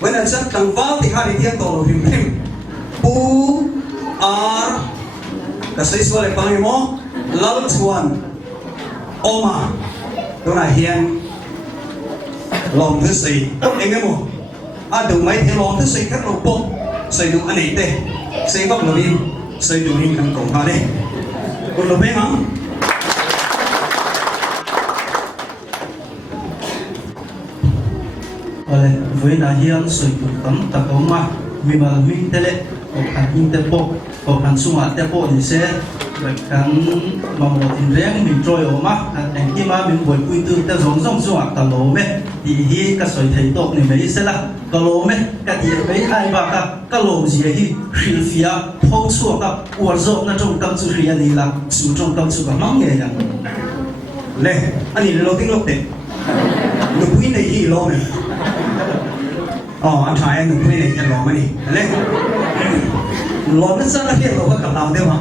when I said tang val ti hari dia tolo him pu ar kasai swale pangi mo lal chuan oma dona hian lom thứ sei engem mo a du mai the lom thứ sei khát lo po sei du anei te sei bak lo in sei du hin kan kong ha de kun lo pe nga ale với na hian soi tu tam ta ko ma mi mal min tele ko kan in te po ko kan sunga te po ni se kan ma mo tin reng min troi o ma kan en ki ma min boi pui tu te zong zong sunga ka lo me ti hi ka soi thei tok ni me se la ka lo me ka ti be ai ba ka lo ji hi khil fia phau chu ka war zo na trong kam chu ria ni la su trong kam chu ka mang nge ya le ani lo ting lo te lu pui nei hi lo me anh trai anh đừng quên này nhận lò mà đi lên lò nó rất là hiện lò các làm thế mà